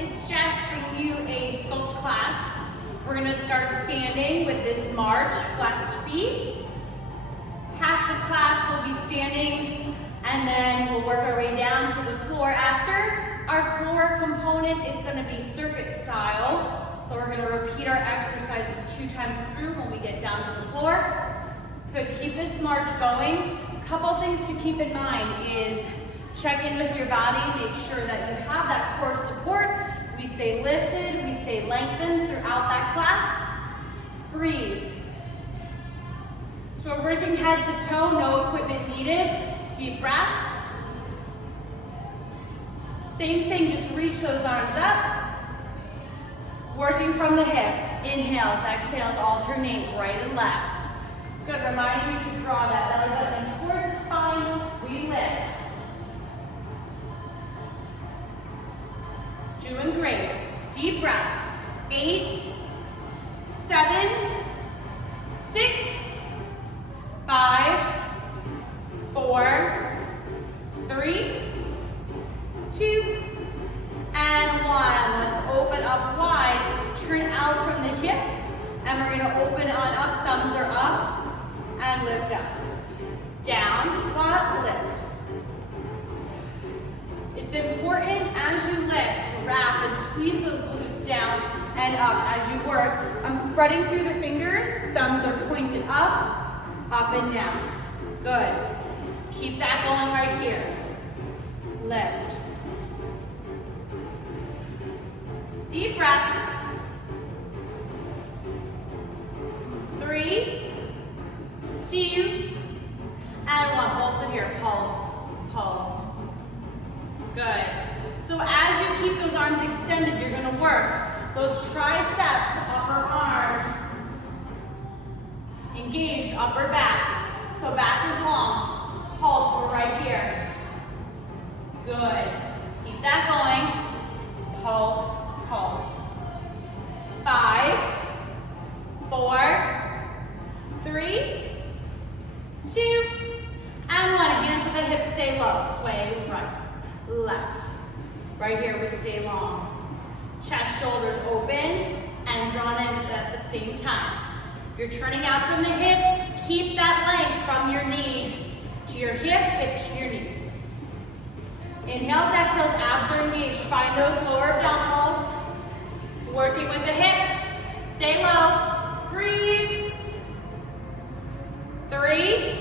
it's Jess bringing you a sculpt class. We're gonna start standing with this march, flexed feet. Half the class will be standing, and then we'll work our way down to the floor after. Our floor component is gonna be circuit style. So we're gonna repeat our exercises 2 times through when we get down to the floor. Good, keep this march going. A couple things to keep in mind is check in with your body, make sure that you have that core support. We stay lifted, we stay lengthened throughout that class. Breathe. So we're working head to toe, no equipment needed. Deep breaths. Same thing, just reach those arms up. Working from the hip. Inhales, exhales, alternate right and left. Good, reminding you to draw that belly button towards the spine. We lift. Doing great. Deep breaths. 8, 7, 6, 5, 4, 3, 2, and 1. Let's open up wide. Turn out from the hips, and we're going to open on up. Thumbs are up, and lift up. Down, squat, lift. It's important as you lift to wrap and squeeze those glutes down and up as you work. I'm spreading through the fingers. Thumbs are pointed up and down. Good. Keep that going right here. Lift. Deep breaths. 3, 2, and 1. Pulse in here. Pulse. Pulse. Good. So as you keep those arms extended, you're going to work those triceps, upper arm, engaged, upper back. So back is long. Pulse, we're right here. Good. Keep that going. Pulse, pulse. 5, 4, 3, 2, and 1. Hands at the hips, stay low. Sway right, left. Right here, we stay long. Chest, shoulders open and drawn in at the same time. You're turning out from the hip. Keep that length from your knee to your hip, hip to your knee. Inhales, exhales, abs are engaged. Find those lower abdominals. Working with the hip. Stay low. Breathe. 3,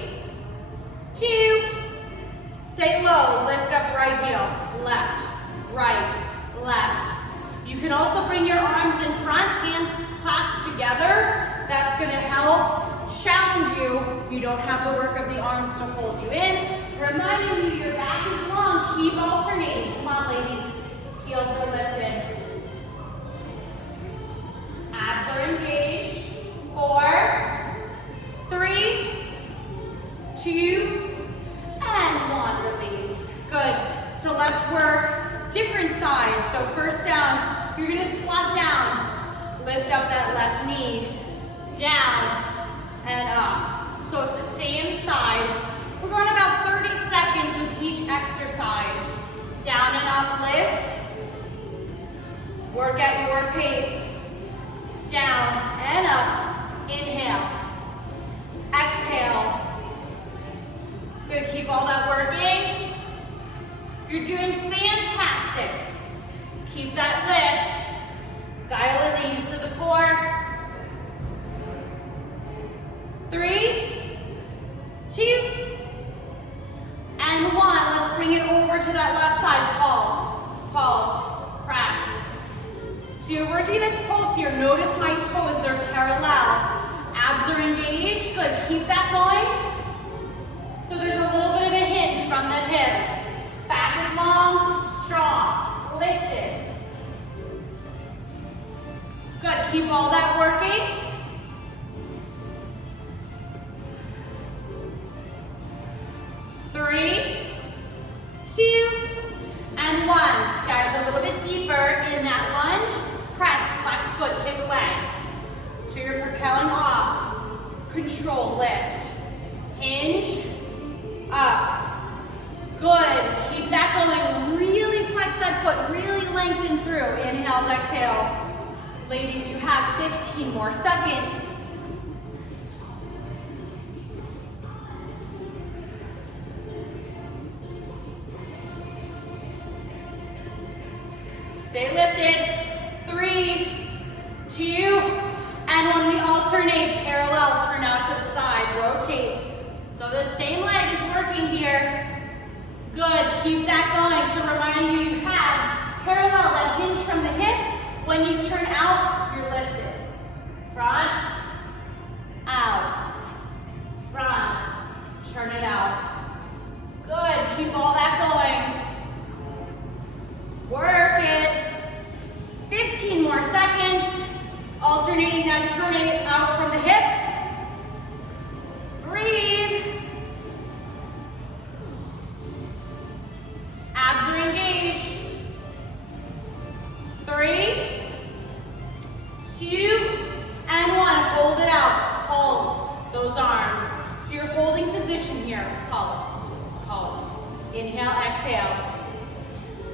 2. Stay low. Lift up right heel. Left, right, left. You can also bring your arms in front, hands clasped together. That's going to help challenge you. You don't have the work of the arms to hold you in. Reminding you your back is long. Keep alternating. Come on, ladies. Heels are lifted. Abs are engaged. 4, 3, 2, and 1. Release. Good. So let's work different sides. So first down, you're going to squat down. Lift up that left knee. Down and up. So it's the same side. We're going about 30 seconds with each exercise. Down and up, lift. Work at your pace. Down and up. Inhale. Exhale. Good, keep all that working. You're doing fantastic. Keep that lift. Dial in the use of the core. 3, 2, and 1. Let's bring it over to that left side. Pulse, pulse, press. So you're working this pulse here. Notice my toes, they're parallel. Abs are engaged. Good, keep that going. So there's a little bit of a hinge from that hip. Back is long, strong, lifted. Good, keep all that working. 3, 2, and 1. Dive a little bit deeper in that lunge. Press, flex foot, kick away. So you're propelling off. Control, lift. Hinge, up. Good, keep that going. Really flex that foot, really lift. lengthen through. Inhales, exhales. Ladies, you have 15 more seconds. Stay lifted. 3, 2, and when we alternate, parallel, turn out to the side, rotate. So the same leg is working here. Good, keep that going. So reminding you, you have parallel, that hinge from the hip. When you turn out, you're lifted. Front, out, front, turn it out. Good, keep all that going. Work it. 15 more seconds. Alternating that turn it out from the hip. Breathe. Abs are engaged. 3, 2, and 1. Hold it out. Pulse those arms. So you're holding position here. Pulse, pulse. Inhale, exhale.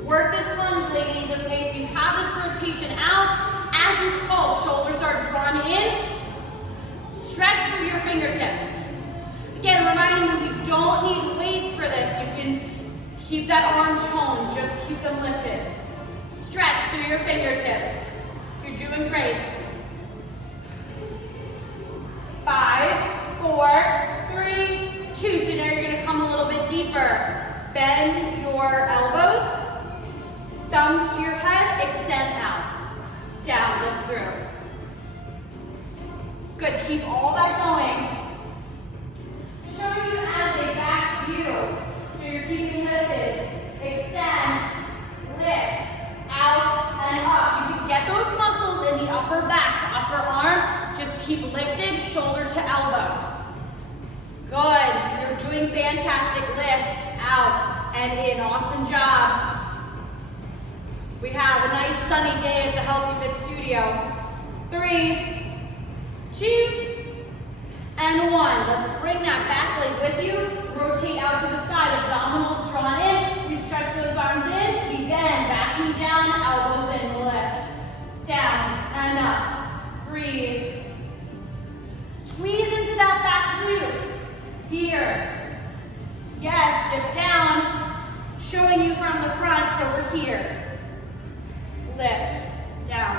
Work this lunge, ladies, okay? So you have this rotation out. As you pulse, shoulders are drawn in. Stretch through your fingertips. Again, reminding you, you don't need weights for this. You can keep that arm tone, just keep them lifted. Stretch through your fingertips. You're doing great. 5, 4, 3, 2. So now you're gonna come a little bit deeper. Bend your elbows. Thumbs to your head, extend out. Down, lift through. Good, keep all that going. Showing you as a back view. So you're keeping lifted. Extend, lift, out, and up. You can get those muscles in the upper back, upper arm. Just keep lifted, shoulder to elbow. Good, you're doing fantastic. Lift, out, and in. Awesome job. We have a nice sunny day at the Healthy Fit Studio. 3, 2, and 1. Let's bring that back leg with you. Rotate out to the side. Abdominals drawn in. We stretch those arms in. We bend. Back knee down. Elbows in. Lift. Down and up. Breathe. Squeeze into that back glute. Here. Yes, dip down. Showing you from the front, so we're here. Lift, down,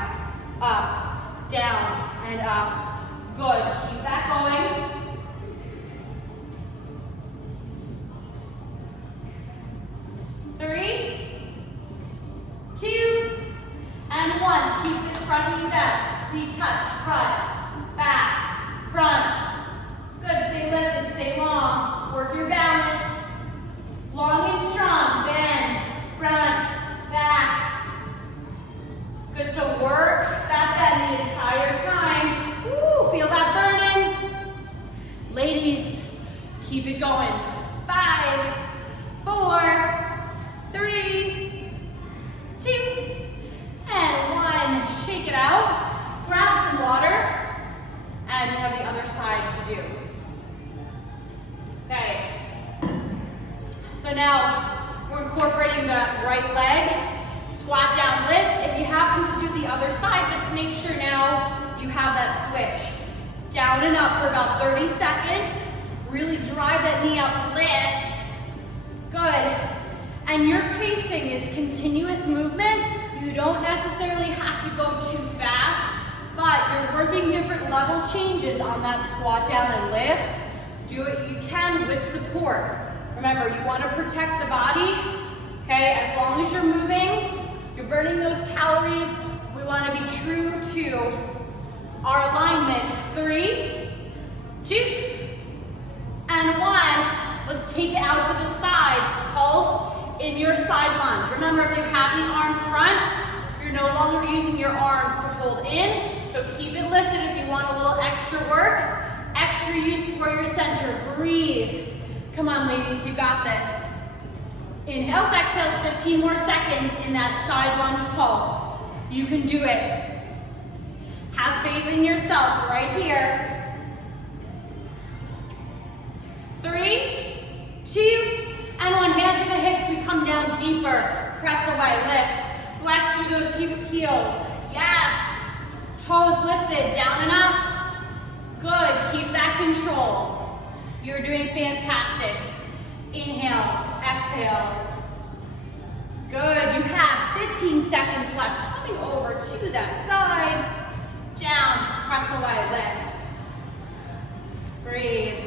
up, down, and up. Good, keep that going. 3, 2, and 1. Keep this front knee bent. Knee touch, front, back, front. Good, stay lifted, stay long. Work your balance. Long and strong, bend, front, back. Good, so work that bend the entire time. Woo, feel that burning. Ladies, keep it going. 5, 4, 3, 2, and 1. Shake it out. Grab some water. And you have the other side to do. Okay. So now we're incorporating the right leg. Squat down, lift. If you happen to do the other side, just make sure now you have that switch. Down and up for about 30 seconds. Really drive that knee up, lift. Good. And your pacing is continuous movement. You don't necessarily have to go too fast, but you're working different level changes on that squat down and lift. Do what you can with support. Remember, you want to protect the body, okay? As long as you're moving, you're burning those calories. We want to be true to our alignment. 3, 2, and 1. Let's take it out to the side. Pulse in your side lunge. Remember, if you have the arms front, you're no longer using your arms to hold in. So keep it lifted if you want a little extra work. Extra use for your center. Breathe. Come on, ladies, you got this. Inhales, exhales, 15 more seconds in that side lunge pulse. You can do it. Have faith in yourself right here. 3, 2, and 1. Hands at the hips, we come down deeper. Press away, lift. Flex through those heels. Yes. Toes lifted, down and up. Good, keep that control. You're doing fantastic. Inhales, exhales. Good, you have 15 seconds left. Coming over to that side. Down, press away, lift. Breathe.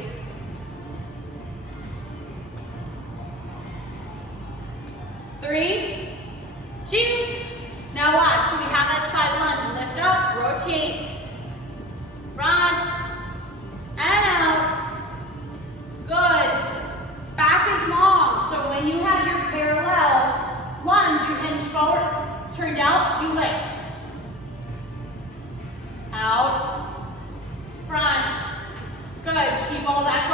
Three, two, now watch, we have that side lunge. Lift up, rotate, front, and out. Good. Back is long, so when you have your parallel lunge, you hinge forward, turned out, you lift. Out, front. Good, keep all that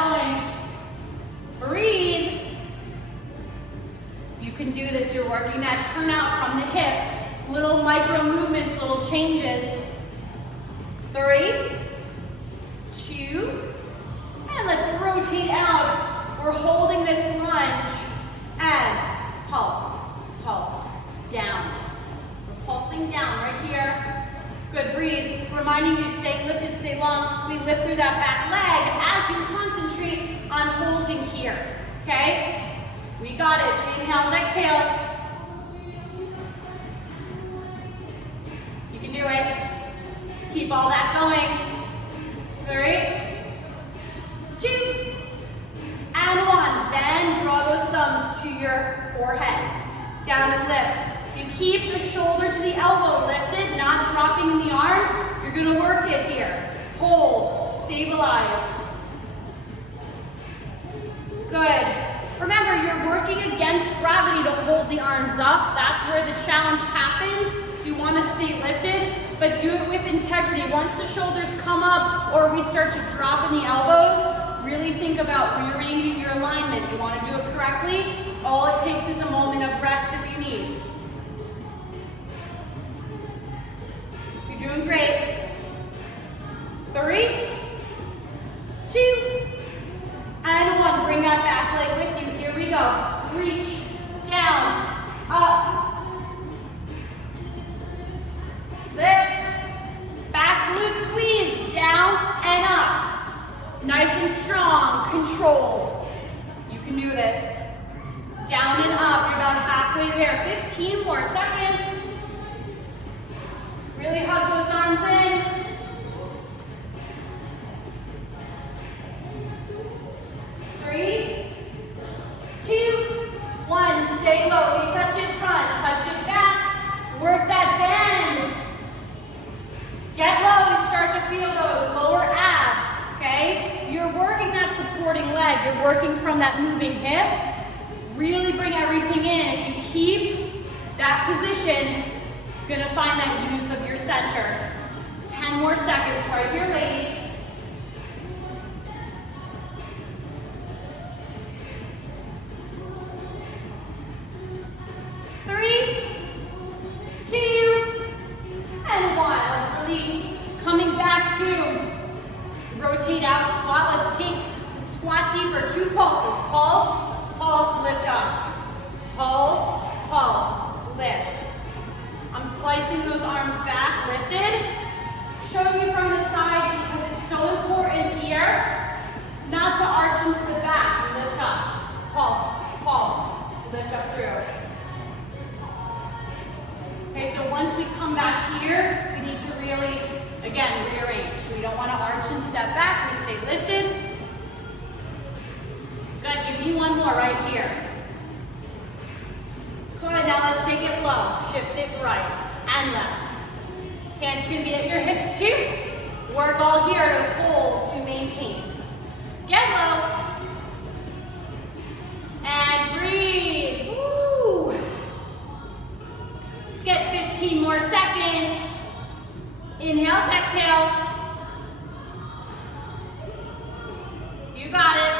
going. Breathe. You can do this, you're working that turnout from the hip. Little micro movements, little changes. 3, 2, and let's rotate out. We're holding this lunge and pulse, pulse, down. We're pulsing down right here. Good, breathe. Reminding you, stay lifted, stay long. We lift through that back leg as you concentrate on holding here, okay? We got it. Inhales, exhales. You can do it. Keep all that going. 3, 2, and 1. Then draw those thumbs to your forehead. Down and lift. You keep the shoulder to the elbow lifted, not dropping in the arms. You're going to work it here. Hold, stabilize. Good. Remember, you're working against gravity to hold the arms up. That's where the challenge happens. So you want to stay lifted, but do it with integrity. Once the shoulders come up or we start to drop in the elbows, really think about rearranging your alignment. You want to do it correctly. All it takes is a moment of rest if you need. You're doing great. 3, 2, and 1. Bring that back leg with you. Here we go. Reach, down, up. Lift, back glute squeeze, down and up. Nice and strong, controlled. You can do this. Down and up, you're about halfway there. 15 more seconds. Really hug those arms in. 3, 2, 1. Stay low. You touch it front, touch it back. Work that bend. Get low. You start to feel those lower abs. Okay? You're working that supporting leg. You're working from that moving hip. Really bring everything in. If you keep that position, you're gonna find that use of your center. 10 more seconds right here, ladies. 3, 2, and 1. Let's release. Coming back to rotate out, squat. Let's take the squat deeper. 2 pulses. Pulse, pulse, lift up. Pulse, pulse, lift. I'm slicing those arms back, lifted. Showing you from the side because it's so important here not to arch into the back. Lift up. Pulse, pulse, lift up through. Okay, so once we come back here, we need to really, again, rearrange. We don't want to arch into that back. We stay lifted. Good, give me one more right here. Good, now let's take it low. Shift it right and left. Hands can be at your hips too. Work all here to hold, to maintain. Get low. And breathe. Woo. Let's get 15 more seconds. Inhales, exhales. You got it.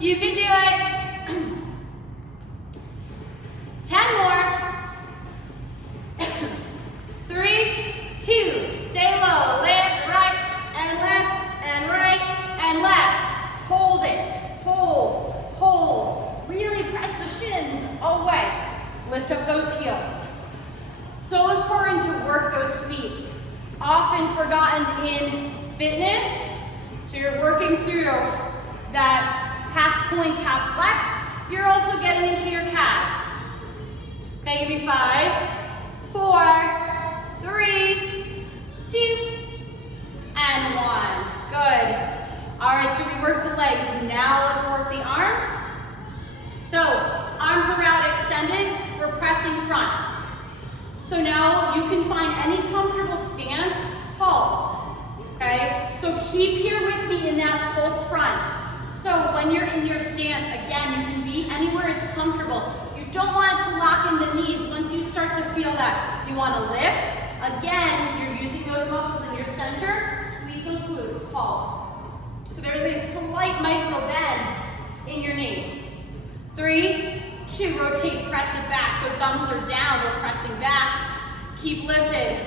You can do it. 10 more. 3, 2, stay low. Lift, right, and left, and right, and left. Hold it. Hold, hold. Really press the shins away. Lift up those heels. So important to work those feet. Often forgotten in fitness. So you're working through that half point, half flex. You're also getting into your calves. Okay, give me 5, 4, 3, 2, and 1. Good. All right, so we work the legs. Now let's work the arms. So arms are out extended. We're pressing front. So now you can find any comfortable stance, pulse. Okay, so keep here with me in that pulse front. So when you're in your stance, again, you can be anywhere it's comfortable. You don't want it to lock in the knees once you start to feel that. You want to lift. Again, you're using those muscles in your center. Squeeze those glutes, pulse. So there's a slight micro bend in your knee. 3, 2, rotate, press it back. So thumbs are down, we're pressing back. Keep lifted.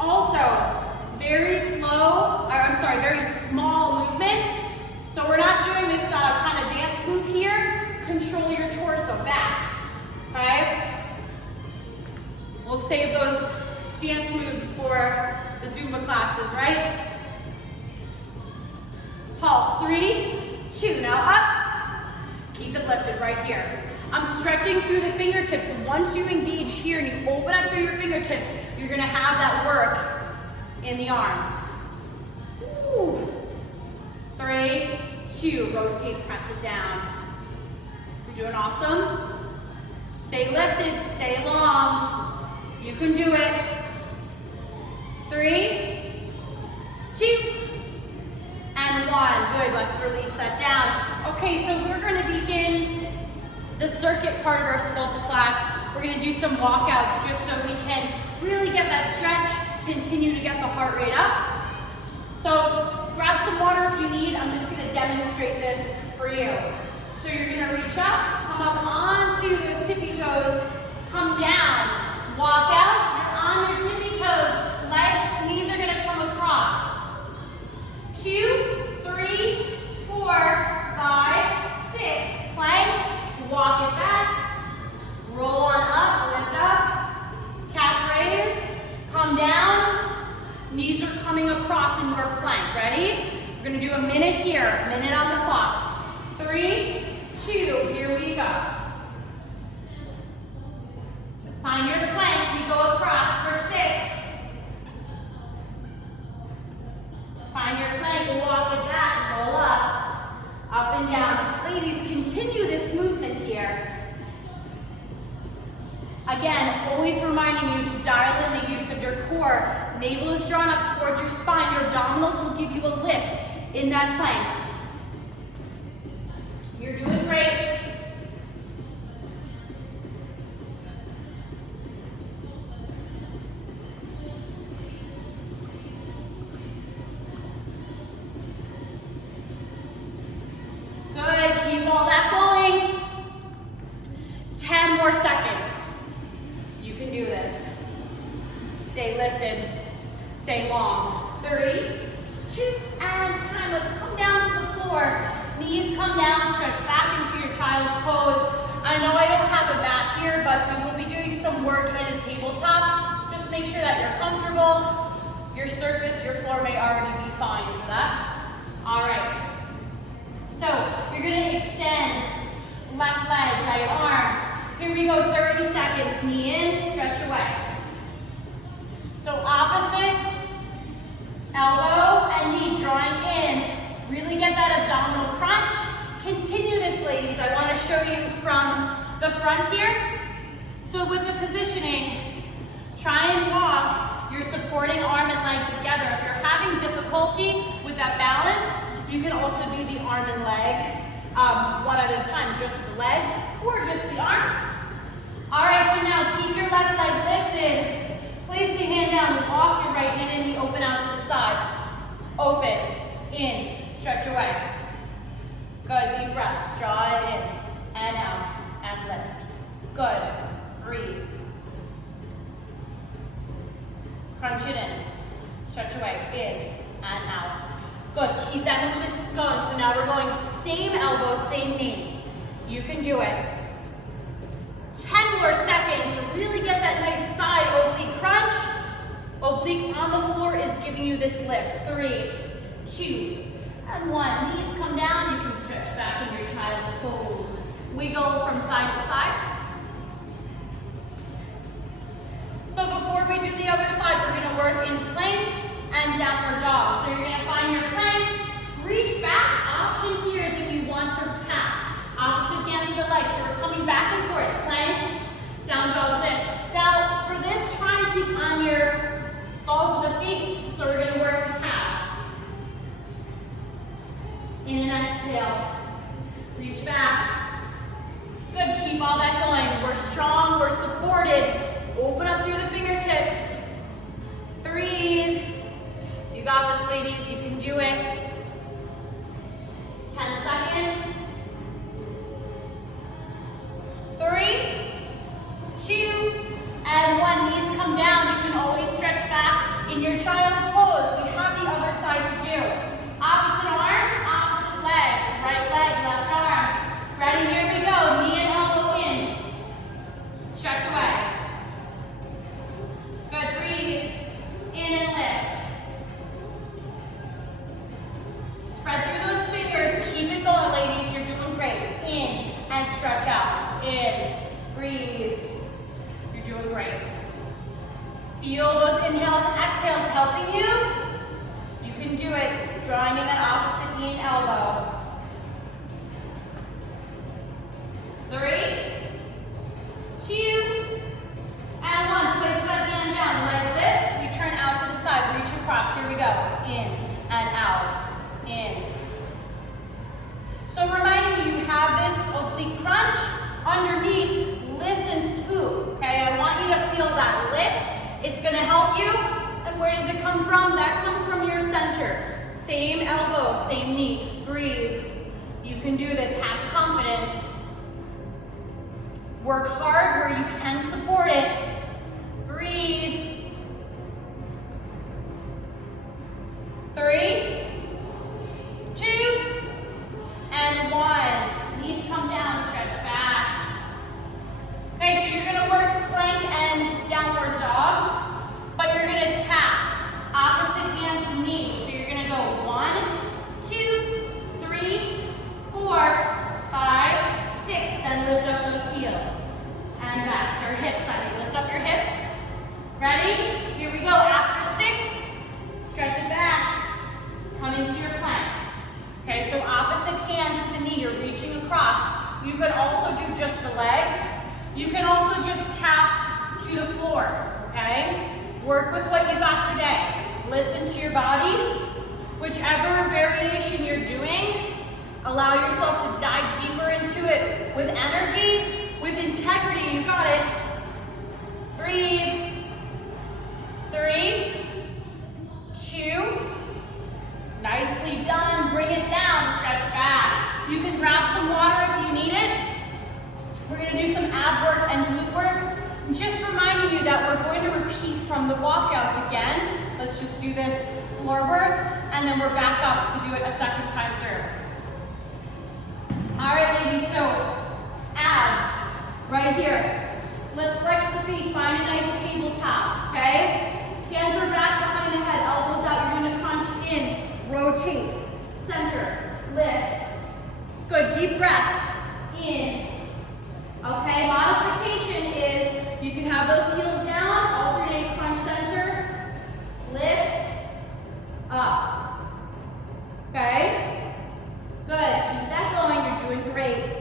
Also, very small movement. So we're not doing this kind of dance move here. Control your torso back, okay? We'll save those dance moves for the Zumba classes, right? Pulse, 3, 2, now up. Keep it lifted right here. I'm stretching through the fingertips. Once you engage here and you open up through your fingertips, you're gonna have that work in the arms. Ooh. 3, 2, rotate, press it down. You're doing awesome. Stay lifted, stay long. You can do it. 3, 2, and 1. Good, let's release that down. Okay, so we're gonna begin the circuit part of our Sculpt class. We're gonna do some walkouts just so we can really get that stretch, continue to get the heart rate up. So grab some water if you need. I'm just gonna demonstrate this for you. So you're gonna reach up, come up onto those tippy toes, come down, walk out, you're on your tippy toes, legs, knees are gonna come across. 2, 3, 4, 5, 6, plank, walk it back, roll on up, lift up, calf raise, come down, knees are coming across in your plank. Ready? We're gonna do a minute here, minute on the clock. 3, 2, here we go. Find your plank, we go across for 6. Find your plank, walk it back, roll up and down. Ladies, continue this movement here. Again, always reminding you to dial in the use of your core. Navel is drawn up towards your spine. Your abdominals will give you a lift in that plank. You're doing great. Good, keep all that going. 10 more seconds. You can do this. Stay lifted, stay long. 3, 2, and time. Let's come down to the floor. Knees come down, stretch back into your child's pose. I know I don't have a mat here, but we will be doing some work in a tabletop. Just make sure that you're comfortable. Your surface, your floor may already be fine for that. All right. So you're gonna extend left leg, right arm. Here we go, 30 seconds. Knee in, stretch away. So opposite, elbow and knee drawing in. Really get that abdominal crunch. Continue this, ladies. I want to show you from the front here. So with the positioning, try and walk your supporting arm and leg together. If you're having difficulty with that balance, you can also do the arm and leg one at a time, just the leg or just the arm. All right, so now keep your left leg lifted. Place the hand down, walk your right hand in, the open out to the side. Open, in, stretch away. Good, deep breaths, draw it in, and out, and lift. Good, breathe. Crunch it in, stretch away, in, and out. Good, keep that movement going. So now we're going same elbow, same knee. You can do it. 10 more seconds to really get that nice side this lift. 3, 2, and 1. Knees come down. You can stretch back in your child's pose. Wiggle from side to side. So before we do the other side, we're going to work in plank and downward dog. So you're going to find your plank, reach back. Option here is if you want to tap. Opposite hand to the leg. So we're coming back and forth. Plank, down dog, lift. Now for this, try and keep on your balls of the feet. So we're going to work the calves. In and exhale. Reach back. Good, keep all that going. We're strong, we're supported. Open up through the fingertips. Breathe. You got this, ladies, you can do it. 10 seconds. 3, 2, and 1. Knees come down. You can always stretch back in your child's pose. We have the other side to do. Opposite arm, opposite leg. Right leg, left arm. Ready? Here we go. Knee and elbow in. Stretch away. Good. Breathe. In and lift. Spread through those fingers. Keep it going, ladies. You're doing great. In and stretch out. In. Breathe. You're doing great. Feel those inhales and exhales helping you. You can do it. Drawing in that opposite knee and elbow. 3, 2, and 1. Place that hand down. Leg lifts. We turn out to the side. Reach across. Here we go. In and out. In. So reminding you, you have this oblique crunch underneath. Lift and scoop. Okay, I want you to feel that lift. It's going to help you. And where does it come from? That comes from your center. Same elbow, same knee. Breathe. You can do this. Have confidence. Work hard where you can support it. Breathe. 3, 2, and 1. Knees come down, stretch back. Okay, so you're gonna work plank and downward dog, but you're gonna tap opposite hand to knee. So you're gonna go 1, 2, 3, 4, 5, 6, then lift up those heels. And back, your hips, lift up your hips. Ready? Here we go. After 6, stretch it back. Come into your plank. Okay, so opposite hand to the knee, you're reaching across. You can also do just the legs. You can also just tap to the floor, okay? Work with what you got today. Listen to your body. Whichever variation you're doing, allow yourself to dive deeper into it with energy, with integrity. You got it. Breathe. 3, 2, nicely done. Bring it down, stretch back. You can grab some water if you need it. We're gonna do some ab work and glute work. Just reminding you that we're going to repeat from the walkouts again. Let's just do this floor work, and then we're back up to do it a second time through. All right, ladies, so abs, right here. Let's flex the feet, find a nice tabletop, okay? Hands are back behind the head, elbows out. You're gonna crunch in, rotate, center, lift. Good, deep breaths, in. Okay, modification is you can have those heels down, alternate crunch center, lift, up. Okay? Good, keep that going, you're doing great.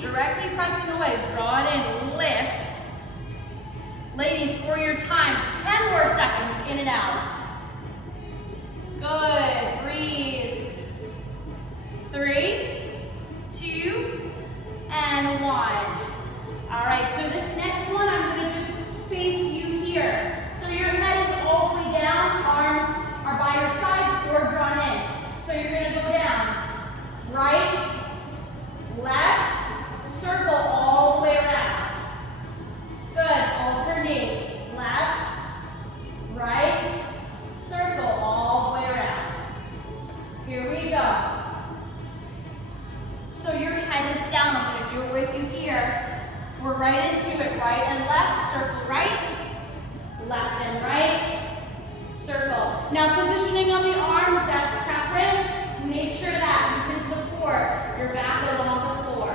Directly pressing away, draw it in, lift. Ladies, for your time, 10 more seconds, in and out. Good, breathe. 3, 2, and 1. All right, so this next one, I'm gonna just face you you're gonna go down, right, left, circle all the way around. Good, alternate, left, right, circle all the way around. Here we go. So your head is down, I'm gonna do it with you here. We're right into it, right and left, circle right, left and right, circle. Now positioning of the arms, that's preference. Make sure that you can support your back along the floor.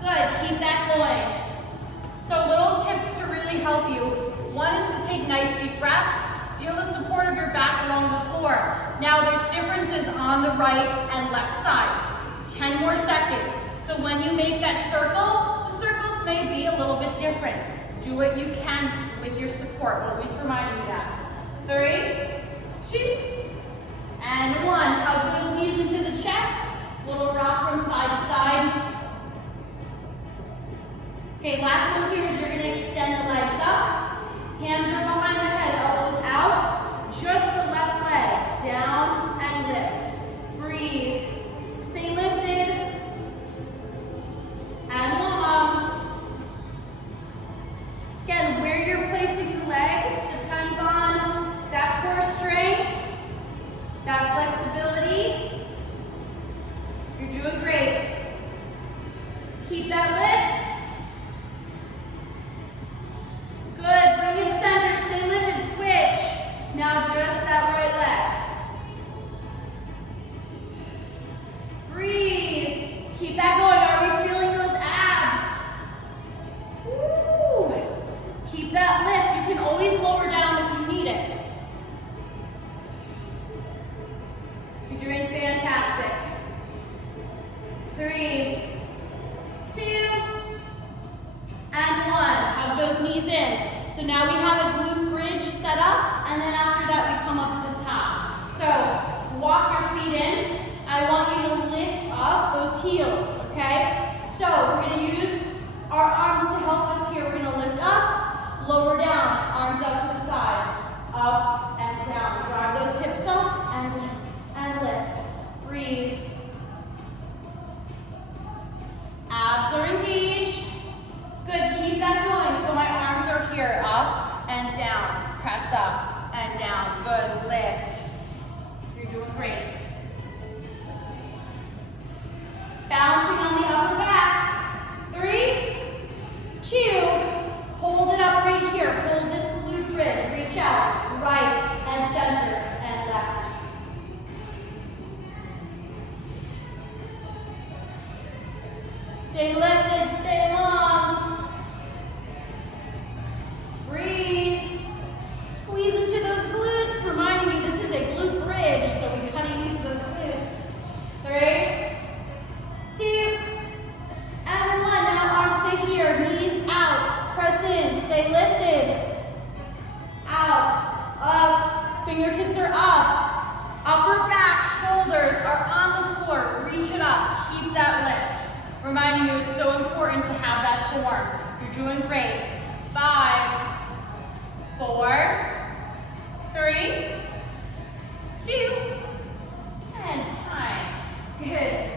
Good, keep that going. So little tips to really help you. One is to take nice deep breaths. Feel the support of your back along the floor. Now there's differences on the right and left side. 10 more seconds. So when you make that circle, the circles may be a little bit different. Do what you can with your support. Always reminding you that. 3, 2, and 1. Hug those knees into the chest. Little rock from side to side. Okay, last one here is you're going to extend the legs up. Hands are behind the head, elbows out. Just the left leg, down and lift. Breathe. Stay lifted and long. Again, where you're placing the legs depends on that core strength, that flexibility. You're doing great. Keep that lift. Good, bring it center, stay lifted, switch. Now just that right leg. Breathe, keep that going. Are we feeling those abs? Woo. Keep that lift, you can always lower down if you need it. You're doing fantastic. 3, 2, and 1. Hug those knees in. So now we have a glute bridge set up, and then after that we come up to the top. So walk your feet in. I want you to lift up those heels, okay? So we're going to use our arms to help us here. We're going to lift up, lower down, arms out to the sides, up and down. Drive those hips up and lift. Breathe. Abs are engaged. Good, keep that going. So my arms are here, up and down. Press up and down. Good, lift. You're doing great. Balancing on the upper back. 3, 2, hold it up right here. Hold this glute bridge. Reach out, right and center and left. Stay lifted, stay long. Breathe. Squeeze into those glutes. Reminding you this is a glute bridge, so we kind of use those glutes. 3, 2, and 1. Now arms stay here. Knees out. Press in. Stay lifted. Out. Up. Fingertips are up. Upper back, shoulders are on the floor. Reach it up. Keep that lift. Reminding you it's so important to have that form. You're doing great. 5, 4, 3, 2, and time. Good.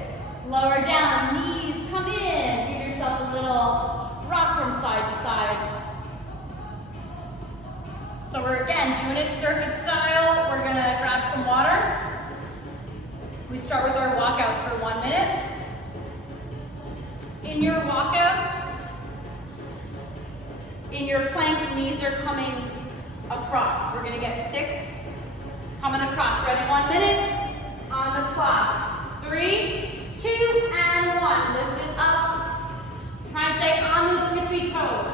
Lower down, knees come in. Give yourself a little rock from side to side. So we're again doing it circuit style. We're gonna grab some water. We start with our walkouts for 1 minute. In your walkouts, in your plank, knees are coming across. We're gonna get 6 coming across. Ready? 1 minute on the clock. 3, 2, and 1. Lift it up. Try and stay on those tippy toes.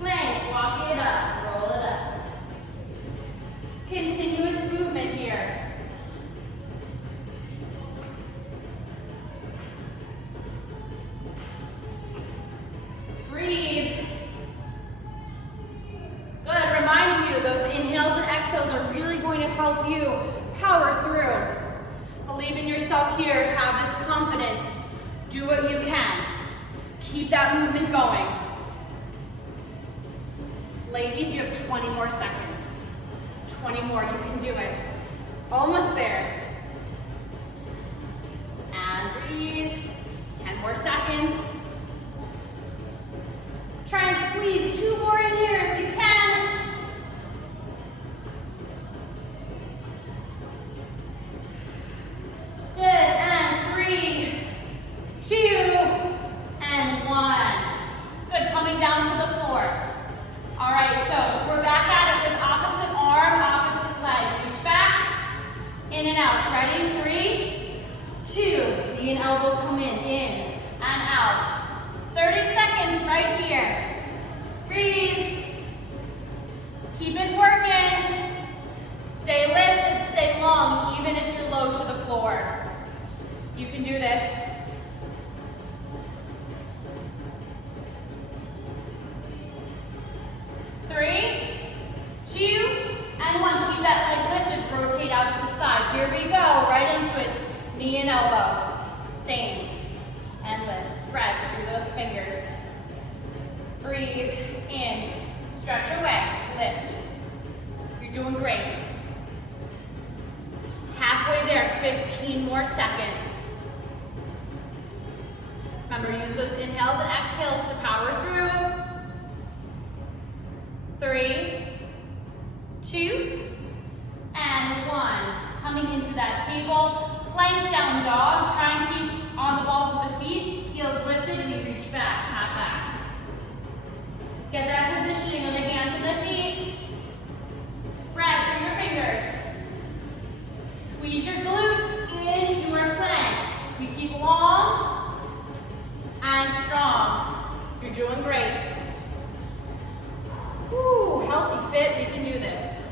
Plank, walk it up, roll it up. Continuous movement here. Breathe. Good, reminding you, those inhales and exhales are really going to help you power through. Believe in yourself here, have this confidence. Do what you can. keep that movement going. Ladies, you have 20 more seconds. 20 more, you can do it. Almost there. And breathe. 10 more seconds. Try and squeeze 2 more in here if you can. Good, and 3, 2, and 1. Good, coming down to the floor. All right, so we're back at it with opposite arm, opposite leg. Reach back, in and out. Ready? 3, 2, knee and elbow come in and out. 30 seconds right here. Breathe. Keep it working. Stay lifted, stay long, even if you're low to the floor. You can do this. 3, 2, and 1. Keep that leg lifted. Rotate out to the side. Here we go. Right into it. Knee and elbow. Same. And lift. Spread through those fingers. Breathe in. Stretch away. Lift. You're doing great. Halfway there. 15 more seconds. Remember, use those inhales and exhales to power through. 3, 2, and 1. Coming into that table, plank down dog. Try and keep on the balls of the feet, heels lifted, and you reach back, tap back. Get that positioning of the hands and the feet. Spread through your fingers. Squeeze your glutes in your plank. We keep long and strong. You're doing great. Woo, healthy fit, we can do this.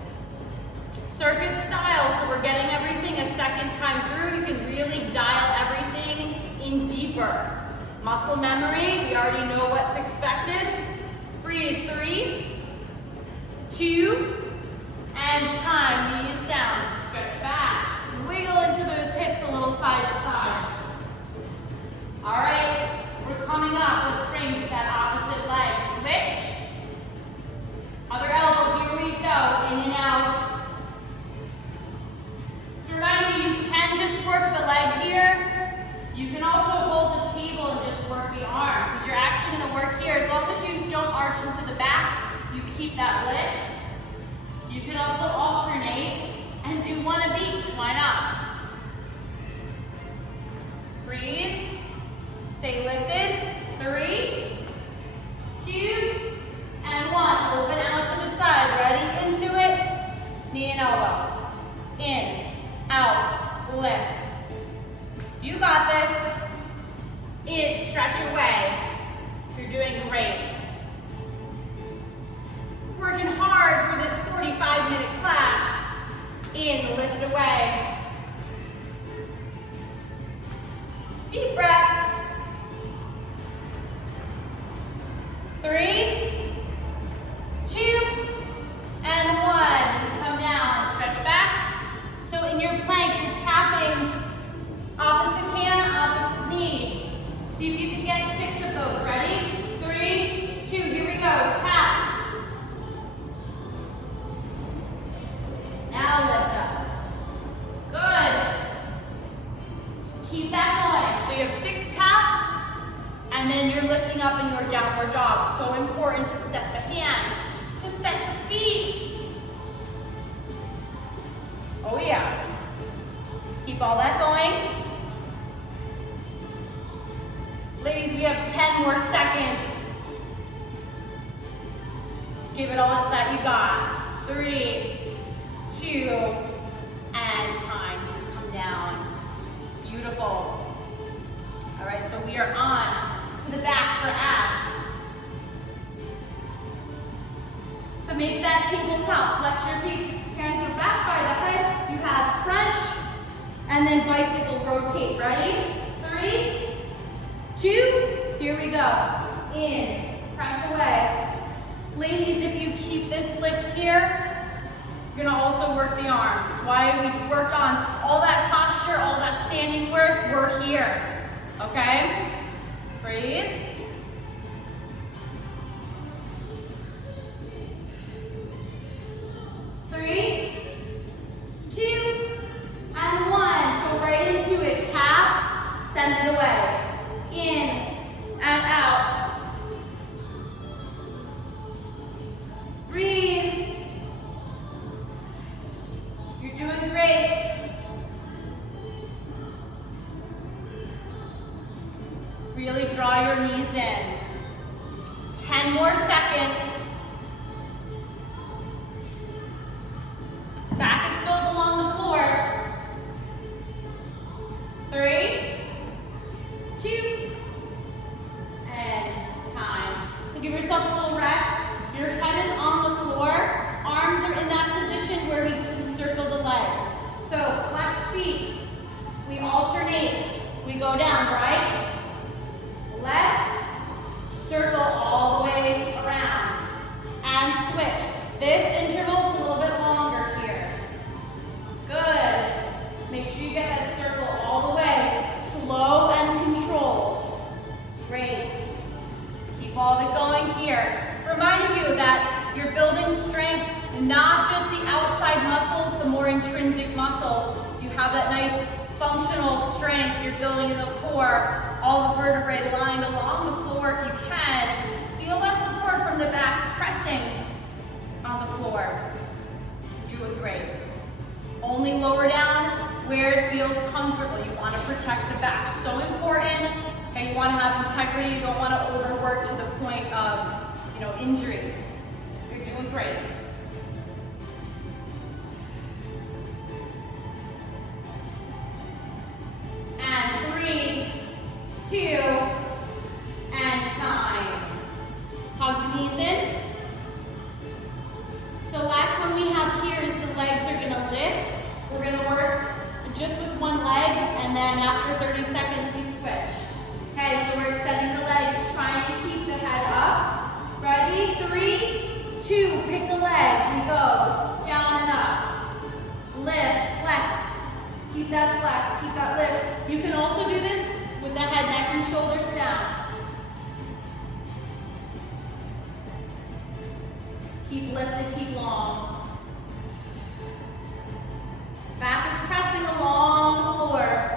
Circuit style, so we're getting everything a second time through. You can really dial everything in deeper. Muscle memory, we already know what's expected. Breathe, 3, 2, and time. Knees down, stretch back. Wiggle into those hips a little side to side. All right, we're coming up. Let's bring that opposite leg. Switch. Other elbow, here we go, in and out. So reminding you, you can just work the leg here. You can also hold the table and just work the arm, because you're actually gonna work here. As long as you don't arch into the back, you keep that lift. You can also alternate and do one of each, why not? Breathe, stay lifted. 3, 2, and 1. Open out to the side. Ready? Into it. Knee and elbow. In, out, lift. You got this. In, stretch away. You're doing great. Working hard for this 45-minute class. In, lift away. Deep breaths. 3, 2, and 1. Knees come down, stretch back. So in your plank, you're tapping opposite hand, opposite knee. See if you can get 6 of those. Ready? 3, 2, here we go. Tap. Now lift up. Good. Keep that going. So you have 6 taps, and then you're lifting up in your downward dog. So important to set the hands, to set the feet. Oh yeah. Keep all that going. Ladies, we have 10 more seconds. Give it all that you got. 3, 2, and time. Just come down. Beautiful. All right, so we are on to the back for abs. So make that tabletop. Flex your feet. Hands are back by the head. You have crunch, and then bicycle rotate. Ready? 3, 2, here we go. In, press away. Ladies, if you keep this lift here, you're gonna also work the arms. That's why we worked on all that posture, all that standing work. We're here, okay? Breathe. you're building strength, not just the outside muscles, the more intrinsic muscles. You have that nice functional strength. You're building in the core, all the vertebrae lined along the floor if you can. Feel that support from the back pressing on the floor. You're doing great. Only lower down where it feels comfortable. You want to protect the back. So important. Okay, you want to have integrity. You don't want to overwork to the point of, injury. You're doing great. And 3, 2, and time. Hug the knees in. So last one we have here is the legs are going to lift. We're going to work just with one leg, and then after 30 seconds we switch. Okay, so we're extending the legs, trying to keep the head up. Ready? 3, 2, pick the leg. We go down and up. Lift, flex. Keep that flex, keep that lift. You can also do this with the head, neck, and shoulders down. Keep lifted, keep long. Back is pressing along the floor.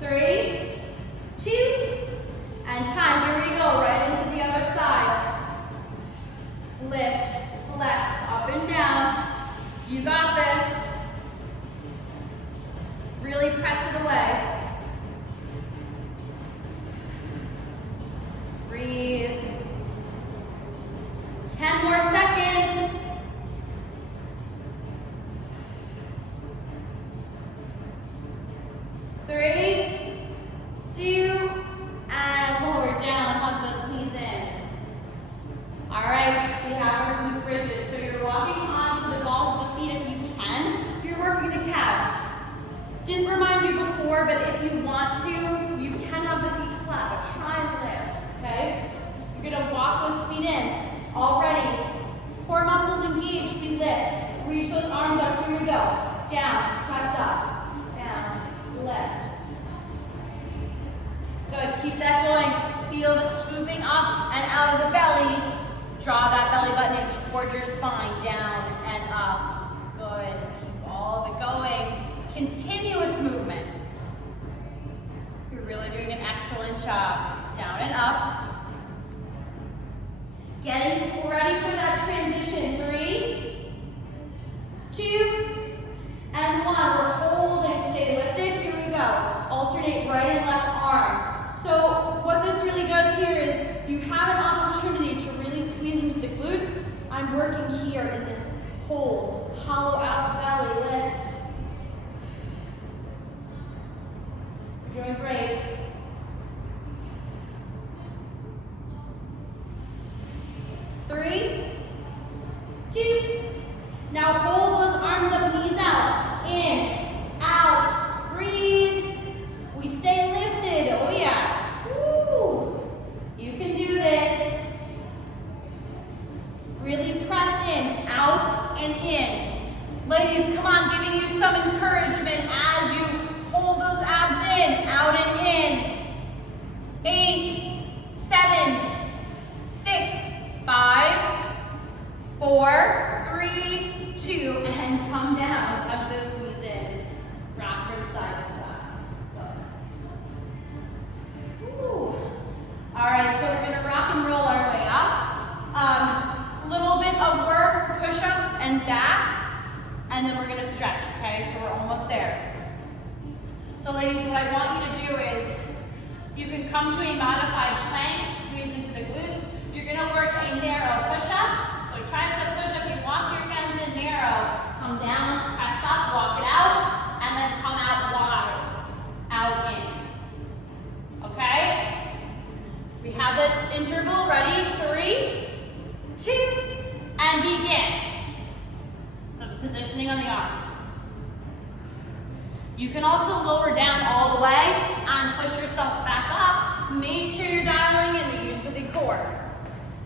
Three, 2, and time. Here we go, right into the other side. Lift, flex, up and down. You got this. Really press it away. Breathe. 10 more seconds. Three, 2, and lower down. Hug those knees in. All right, we have our glute bridges. So you're locking onto the balls of the feet if you can. You're working the calves. Didn't remind you before, but if you want to, you can have the feet flat, but try and lift, okay? You're gonna walk those feet in. Already, core muscles engaged, we lift. Reach those arms up, here we go. Down, press up, down, lift. Good, keep that going. Feel the scooping up and out of the belly. Draw that belly button in towards your spine, down and up. Good, keep all of it going. Continuous movement. You're really doing an excellent job. Down and up. Getting ready for that transition. 3, 2, and 1. We're holding, stay lifted. Here we go. Alternate right and left arm. So what this really does here is you have an opportunity to really squeeze into the glutes. I'm working here in this hold. Hollow out belly, lift. You're doing great. 3, 2. Now hold those arms up, knees out. In, out, breathe. We stay lifted. Oh yeah. Woo. You can do this. Really press in, out and in. Ladies, come on, giving you some encouragement as you hold those abs in, out and in. 8, 7, 6, 5, 4, 3, 2, and come down. Hug those knees in. Rock from side to side. Woo. All right, so we're gonna rock and roll our way up. Little bit of work, push-ups and back, and then we're gonna stretch, okay? So we're almost there. So ladies, what I want you to do is, you can come to a modified plank, squeeze into the glutes. You're gonna work a narrow push-up. So tricep push-up, you walk your hands in narrow, come down, press up, walk it out, and then come out wide, out in. Okay? We have this interval, ready? 3, 2, and begin. So the positioning on the arms. You can also lower down all the way and push yourself back up. Make sure you're dialing in the use of the core.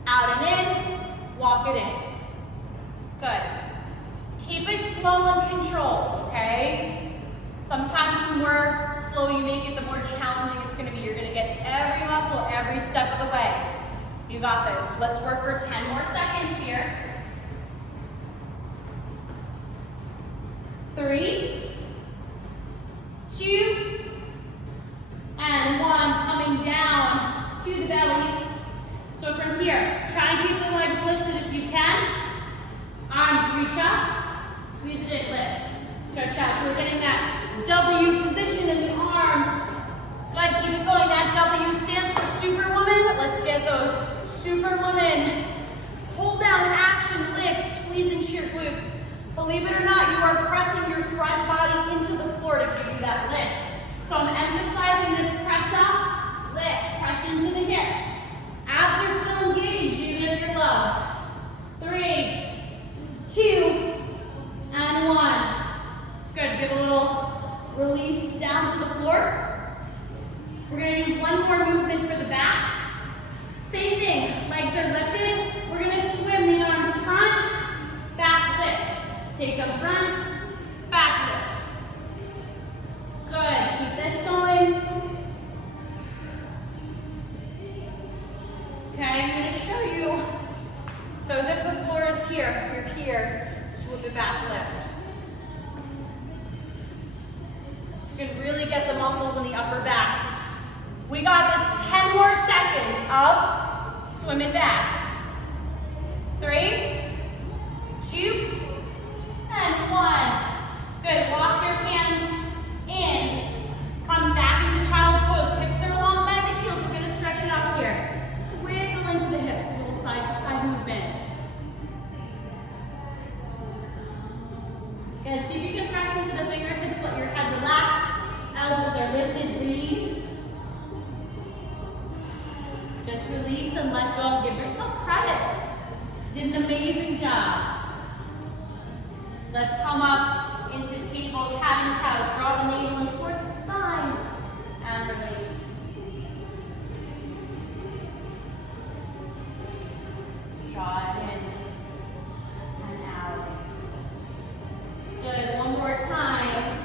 Out and in, walk it in. Good. Keep it slow and controlled, okay? Sometimes the more slow you make it, the more challenging gonna be. You're gonna get every muscle every step of the way. You got this. Let's work for 10 more seconds here. 3, 2, and 1. Coming down to the belly. So from here, try and keep the legs lifted if you can. Arms reach up, squeeze it in, lift, stretch out. So we're getting that W position in the arms. Good, keep it going. That W stands for Superwoman. Let's get those Superwoman. Hold down, action, lift, squeeze into your glutes. Believe it or not, you are pressing your front body into the floor to give you that lift. So I'm emphasizing this press up, lift, press into the hips. Abs are still engaged, even if you're low. 3, 2, and 1. Good, give a little release down to the floor. We're gonna do one more movement for the back. Same thing, legs are lifted. We're gonna swim the arms front, back lift. Take them front, back lift. Good, keep this going. Okay, I'm gonna show you. So as if the floor is here, you're here, swoop it back, lift. You can really get the muscles in the upper back. We got this 10 more seconds. Up, swim it back. 3, 2, and 1. Good, walk your hands in. Come back into child's pose. Hips are along by the heels. We're gonna stretch it out here. Just wiggle into the hips, a little side to side movement. Good, see if you can press into the fingertips, let your head relax. Elbows are lifted, breathe. Just release and let go. Give yourself credit. Did an amazing job. Let's come up into table, cat and cows. Draw the navel in towards the spine and release. Draw it in and out. Good, one more time.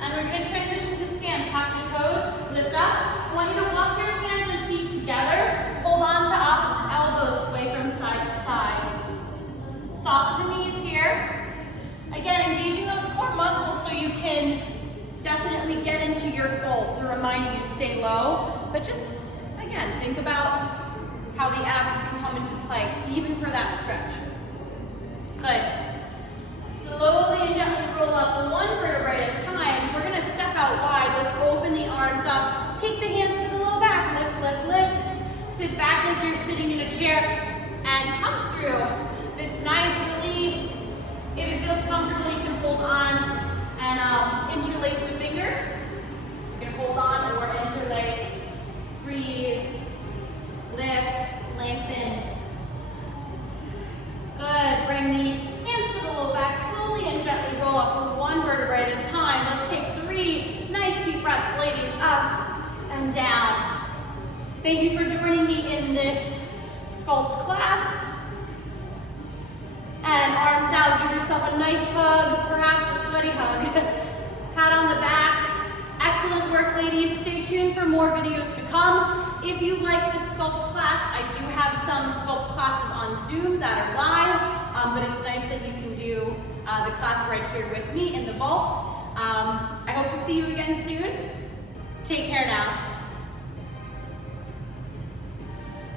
And we're gonna transition to stand. Tuck the toes, lift up. I want you to walk your hands and feet together. Hold on to opposite elbows, sway from side to side. Soften the knees here. Again, engaging those core muscles so you can definitely get into your folds. So reminding you stay low, but just, again, think about how the abs can come into play, even for that stretch. Good. Slowly and gently roll up one vertebrae at a time. We're gonna step out wide. Let's open the arms up. Take the hands to the low back. Lift, lift, lift. Sit back like you're sitting in a chair and come through this nice release. If it feels comfortable, you can hold on and interlace the fingers. You can hold on or interlace. Breathe, lift, lengthen. Good, bring the hands to the low back, slowly and gently roll up one vertebrae at a time. Let's take 3 nice deep breaths, ladies, up and down. Thank you for joining me in this Sculpt class. And arms out, give yourself a nice hug, perhaps a sweaty hug. Pat on the back. Excellent work, ladies. Stay tuned for more videos to come. If you like this Sculpt class, I do have some Sculpt classes on Zoom that are live, but it's nice that you can do the class right here with me in the vault. I hope to see you again soon. Take care now.